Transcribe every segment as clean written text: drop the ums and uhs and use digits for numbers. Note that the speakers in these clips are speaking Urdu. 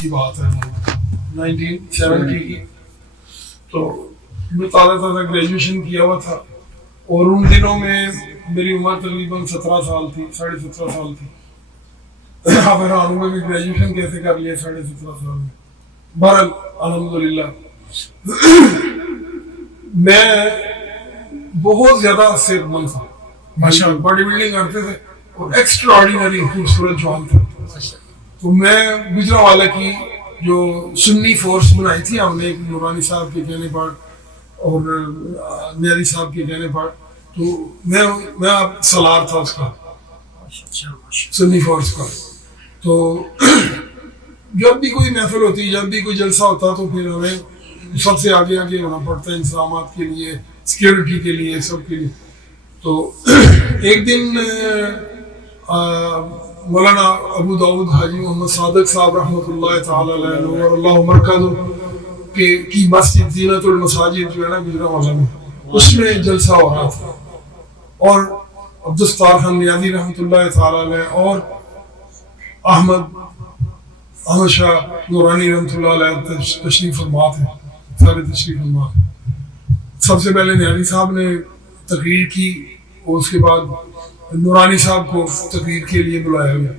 کی بات ہے 1970 کی. تو میں تازہ گریجویشن کیا ہوا تھا اور ان دنوں میں میری عمر تقریباً 17 سال تھی, 17.5 سال تھی. آپ حیران ہوئے کہ گریجویشن کیسے کر لیا 17.5 سال میں. بہرحال الحمدللہ میں بہت زیادہ صحت مند تھا, ماشاءاللہ باڈی بلڈنگ کرتے تھے اور ایکسٹرا آرڈینری خوبصورت جوان تھا. تو میں گجرانوالہ کی جو سنی فورس بنائی تھی ہم نے, ایک نورانی صاحب کے کہنے پر اور نیاری صاحب کے کہنے پر, تو میں سالار تھا اس کا, سنی فورس کا. تو جب بھی کوئی محفل ہوتی, جب بھی کوئی جلسہ ہوتا, تو پھر ہمیں سب سے آگے ہونا پڑتا ہے انتظامات کے لیے, سیکیورٹی کے لیے, سب کے لیے. تو ایک دن مولانا ابو داؤد حاجی محمد صادق صاحب رحمۃ اللہ تعالی علیہ نور اللہ مرکز کی مسجد زینت المساجد جو ہے نا گجرانوالہ میں, اس میں جلسہ ہو رہا تھا, اور عبدالستار خان نیازی رحمۃ اللہ تعالی علیہ اور احمد شاہ نورانی رحمۃ اللہ علیہ تشریف فرما تھے, سارے تشریف فرما تھے. سب سے پہلے نیازی صاحب نے تقریر کی اور اس کے بعد نورانی صاحب کو تقریر کے لیے بلایا گیا.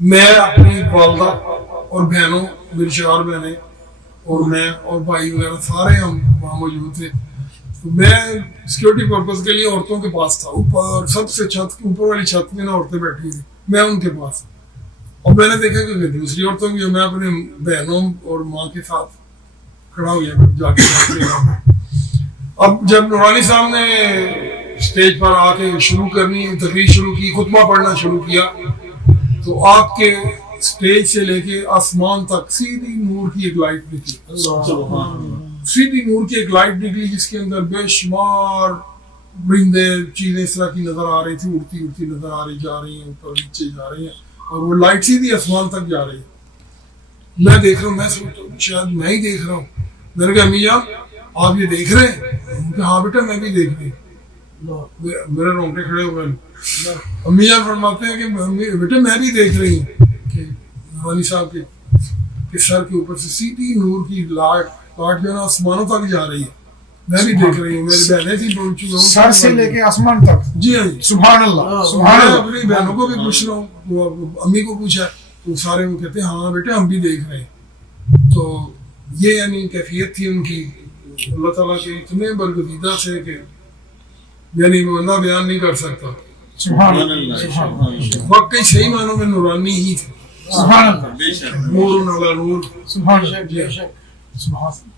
میں اپنی والدہ اور بہنوں, میری 4 بہنیں اور میں اور بھائی وغیرہ سارے ہم وہاں موجود تھے. تو میں سیکورٹی پرپز کے لیے عورتوں کے پاس تھا, اوپر سب سے اوپر والی چھت میں نا عورتیں بیٹھی تھیں, میں ان کے پاس. اور میں نے دیکھا کہ دوسری عورتوں کی, میں اپنے بہنوں اور ماں کے ساتھ کھڑا ہو گیا جا کے. اب جب نورانی صاحب نے اسٹیج پر آ کے تقریر شروع کی, خطبہ پڑھنا شروع کیا, تو آپ کے اسٹیج سے لے کے آسمان تک سیدھی نور کی ایک لائٹ نکلی, سیدھی نور کی ایک لائٹ نکلی, جس کے اندر بے شمار پرندے چیزیں اس طرح کی نظر آ رہی تھی, اڑتی نظر آ رہی, جا رہی ہیں اوپر نیچے جا رہی ہیں, اور وہ لائٹ سیدھی آسمان تک جا رہی ہے. میں دیکھ رہا ہوں, میں سوچتا ہوں شاید میں ہی دیکھ رہا ہوں. میں نے کہا امی جان آپ یہ دیکھ رہے ہیں؟ ہاں بیٹا میں بھی دیکھ رہی ہوں. میرے رونگٹے کھڑے ہوئے. امی جان فرماتے ہیں کہ بیٹا میں بھی دیکھ رہی ہوں کہ نورانی صاحب کے سر کے اوپر سے سیدھی نور کی لائٹ جو ہے نا آسمانوں تک جا رہی ہے. میں بھی دیکھ رہی ہوں. میری بہنیں تھیں سر سے لے کے آسمان تک. جی ہاں جی, سبحان اللہ. میں اپنی بہنوں کو بھی پوچھ رہا ہوں, امی کو پوچھا, تو سارے وہ کہتے ہیں ہاں بیٹے ہم بھی دیکھ رہے ہیں. تو یہ یعنی کیفیت تھی ان کی, اللہ تعالیٰ کے اتنے برگزیدہ سے کہ یعنی بندہ بیان نہیں کر سکتا. واقعی صحیح معنوں میں نورانی ہی تھے. سبحان اللہ. نور علی نور. سبحان اللہ.